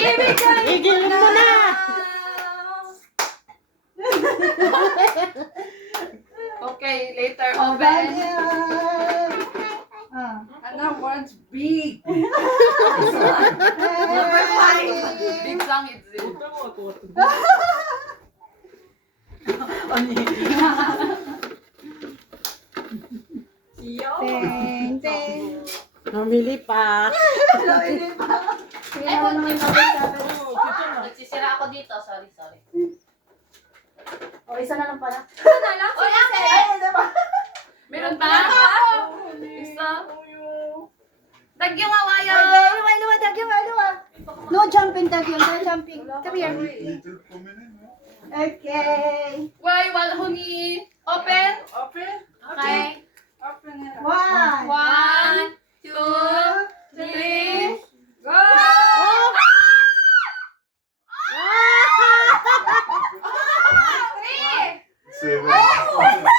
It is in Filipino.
Igil mo na! Okay, later open. Anna wants big. Number 5. Big song is it. Teng, teng. Namili pa. Ay, bunti pa. Nagsisira ako dito. Sorry. O, isa na lang pala. Oy, ate! Meron ba? Isa. Dagyong awayo. Luwa, Dagyong, luwa. No jumping, Dagyong, no jumping. Come here. Okay. Why, wal honey. Open. Open. Okay. Open it. One. 1, 2, 3. Go! Three! Seven.